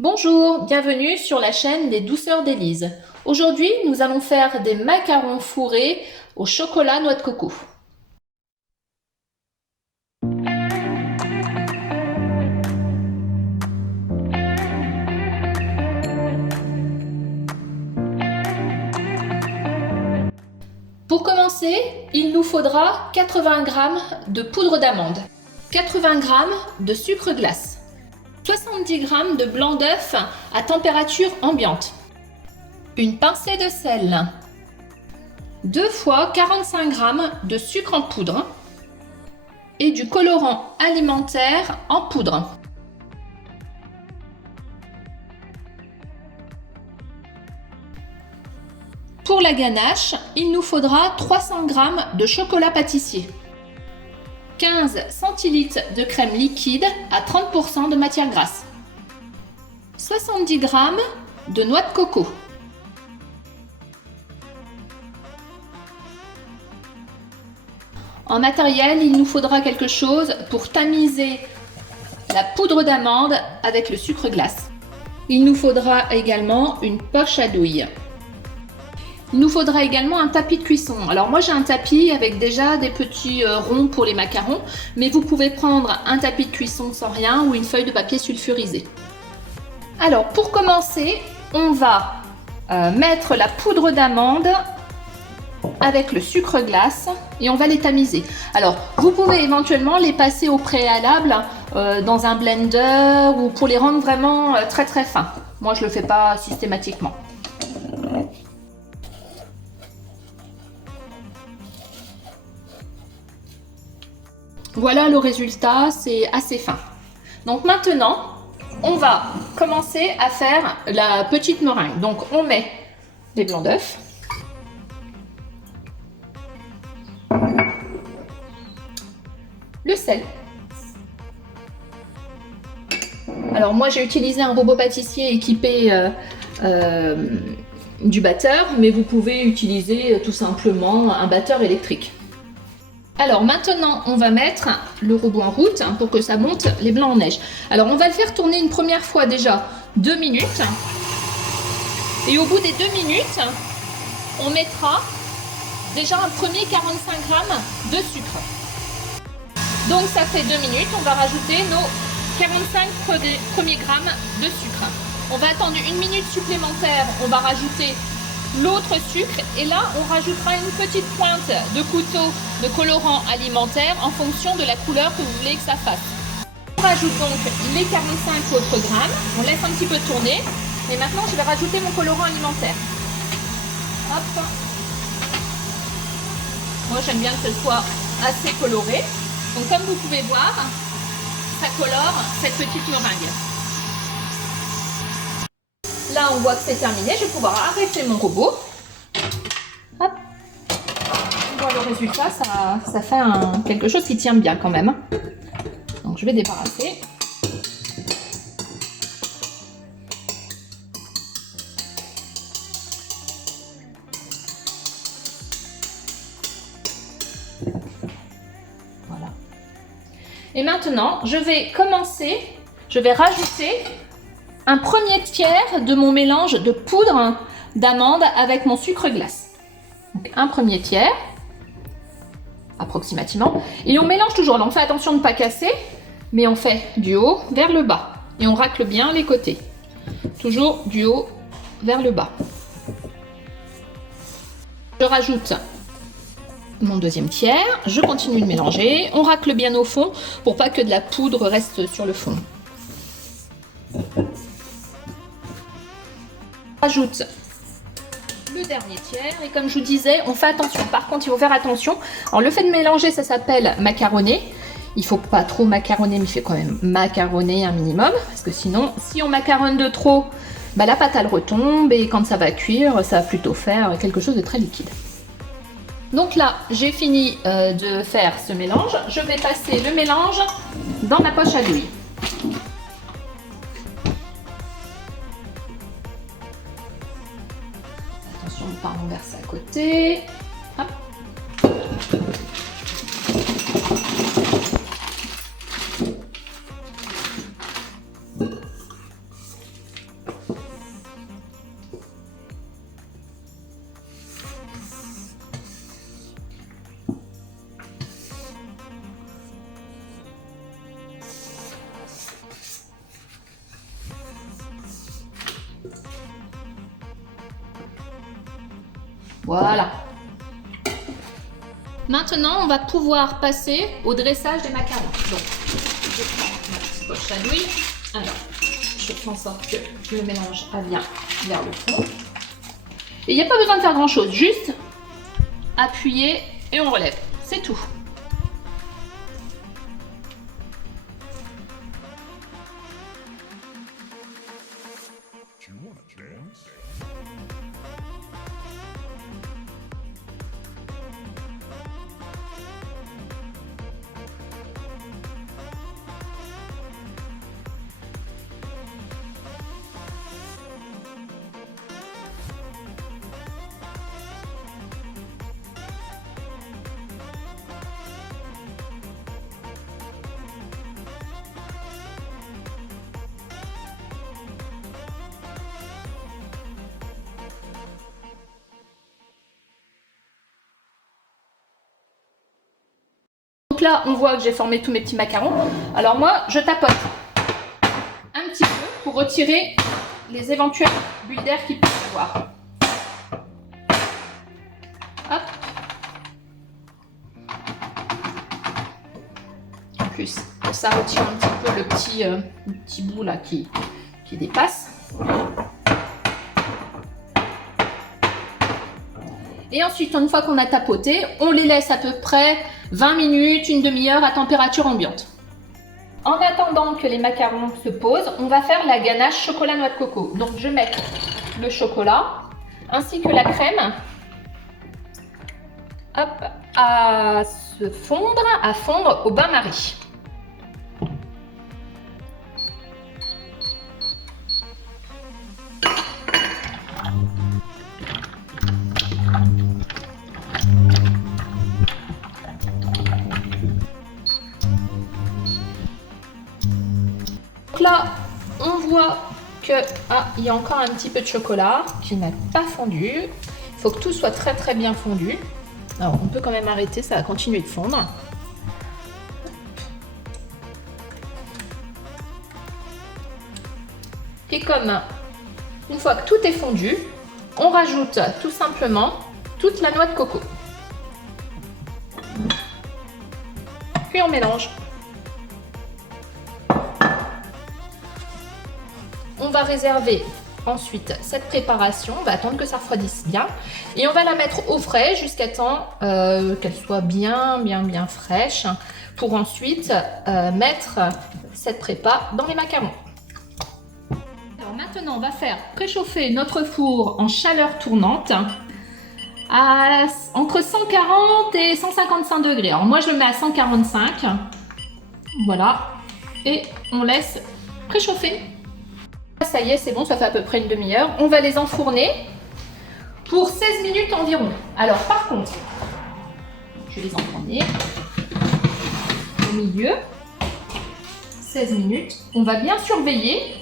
Bonjour, bienvenue sur la chaîne des Douceurs d'Élise. Aujourd'hui, nous allons faire des macarons fourrés au chocolat noix de coco. Pour commencer, il nous faudra 80 g de poudre d'amande, 80 g de sucre glace, 70 g de blanc d'œuf à température ambiante, une pincée de sel, 2 fois 45 g de sucre en poudre et du colorant alimentaire en poudre. Pour la ganache, il nous faudra 300 g de chocolat pâtissier, 15 centilitres de crème liquide à 30% de matière grasse, 70 g de noix de coco, en matériel, il nous faudra quelque chose pour tamiser la poudre d'amande avec le sucre glace. Il nous faudra également une poche à douille. Il nous faudra également un tapis de cuisson. Alors moi j'ai un tapis avec déjà des petits ronds pour les macarons, mais vous pouvez prendre un tapis de cuisson sans rien ou une feuille de papier sulfurisé. Alors pour commencer, on va mettre la poudre d'amande avec le sucre glace et on va les tamiser. Alors vous pouvez éventuellement les passer au préalable dans un blender ou pour les rendre vraiment très très fins. Moi je le fais pas systématiquement. Voilà le résultat, c'est assez fin. Donc maintenant, on va commencer à faire la petite meringue. Donc on met les blancs d'œufs, le sel. Alors moi j'ai utilisé un robot pâtissier équipé du batteur, mais vous pouvez utiliser tout simplement un batteur électrique. Alors maintenant, on va mettre le robot en route pour que ça monte les blancs en neige. Alors on va le faire tourner une première fois déjà 2 minutes. Et au bout des 2 minutes, on mettra déjà un premier 45 g de sucre. Donc ça fait 2 minutes, on va rajouter nos 45 premiers grammes de sucre. On va attendre 1 minute supplémentaire, on va rajouter l'autre sucre et là on rajoutera une petite pointe de couteau de colorant alimentaire en fonction de la couleur que vous voulez que ça fasse. On rajoute donc les 45 autres grammes, on laisse un petit peu tourner et maintenant je vais rajouter mon colorant alimentaire. Hop. Moi j'aime bien que ce soit assez coloré, donc comme vous pouvez voir, ça colore cette petite meringue. Là, on voit que c'est terminé. Je vais pouvoir arrêter mon robot. Hop. On voit le résultat. Ça fait quelque chose qui tient bien quand même. Donc, je vais débarrasser. Voilà. Et maintenant, je vais rajouter un premier tiers de mon mélange de poudre d'amande avec mon sucre glace. Donc un premier tiers, approximativement. Et on mélange toujours. Alors on fait attention de ne pas casser, mais on fait du haut vers le bas. Et on racle bien les côtés. Toujours du haut vers le bas. Je rajoute mon deuxième tiers. Je continue de mélanger. On racle bien au fond pour pas que de la poudre reste sur le fond. Rajoute le dernier tiers et comme je vous disais, on fait attention. Par contre, il faut faire attention. Alors le fait de mélanger, ça s'appelle macaronner. Il faut pas trop macaronner, mais il fait quand même macaronner un minimum parce que sinon, si on macaronne de trop, bah, la pâte elle retombe et quand ça va cuire, ça va plutôt faire quelque chose de très liquide. Donc là, j'ai fini de faire ce mélange. Je vais passer le mélange dans ma poche à douille. Attention de ne pas renverser à côté. Hop. Voilà. Maintenant, on va pouvoir passer au dressage des macarons. Donc, je prends ma petite poche à douille. Alors, je fais en sorte que le mélange aille bien vers le fond. Et il n'y a pas besoin de faire grand chose, juste appuyer et on relève. C'est tout. Donc là, on voit que j'ai formé tous mes petits macarons. Alors moi, je tapote un petit peu pour retirer les éventuelles bulles d'air qu'il peut y avoir. Hop. En plus, ça retire un petit peu le petit bout là qui dépasse. Et ensuite, une fois qu'on a tapoté, on les laisse à peu près 20 minutes, une demi-heure à température ambiante. En attendant que les macarons se posent, on va faire la ganache chocolat noix de coco. Donc je mets le chocolat ainsi que la crème à fondre au bain-marie. Donc là, on voit que il y a encore un petit peu de chocolat qui n'a pas fondu. Il faut que tout soit très très bien fondu. Alors on peut quand même arrêter, ça va continuer de fondre. Et comme une fois que tout est fondu, on rajoute tout simplement toute la noix de coco. Puis on mélange. On va réserver ensuite cette préparation, on va attendre que ça refroidisse bien et on va la mettre au frais jusqu'à temps qu'elle soit bien fraîche pour ensuite mettre cette prépa dans les macarons. Alors maintenant on va faire préchauffer notre four en chaleur tournante à entre 140 et 155 degrés. Alors moi je le mets à 145, voilà, et on laisse préchauffer. Ça y est, c'est bon, ça fait à peu près une demi-heure. On va les enfourner pour 16 minutes environ. Alors par contre, je vais les enfourner au milieu. 16 minutes. On va bien surveiller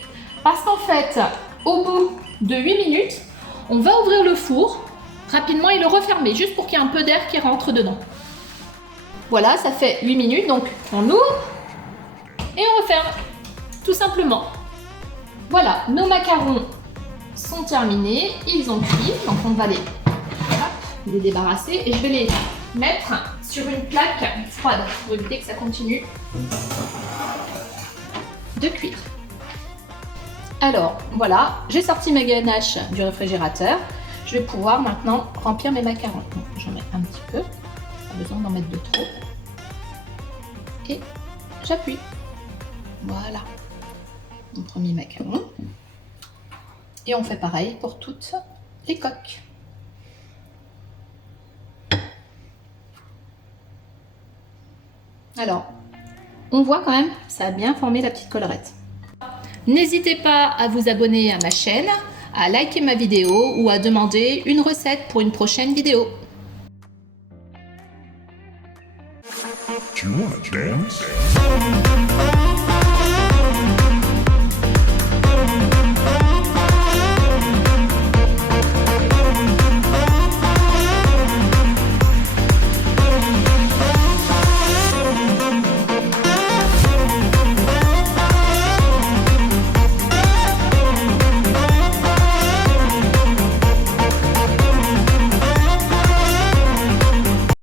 parce qu'en fait, au bout de 8 minutes, on va ouvrir le four rapidement et le refermer juste pour qu'il y ait un peu d'air qui rentre dedans. Voilà, ça fait 8 minutes, donc on ouvre et on referme, tout simplement. Voilà, nos macarons sont terminés, ils ont cuit, donc on va les débarrasser et je vais les mettre sur une plaque froide pour éviter que ça continue de cuire. Alors voilà, j'ai sorti ma ganache du réfrigérateur, je vais pouvoir maintenant remplir mes macarons. J'en mets un petit peu, pas besoin d'en mettre de trop. Et j'appuie. Voilà. Mon premier macaron. Et on fait pareil pour toutes les coques. Alors, on voit quand même, ça a bien formé la petite collerette. N'hésitez pas à vous abonner à ma chaîne, à liker ma vidéo ou à demander une recette pour une prochaine vidéo. Do you wanna dance?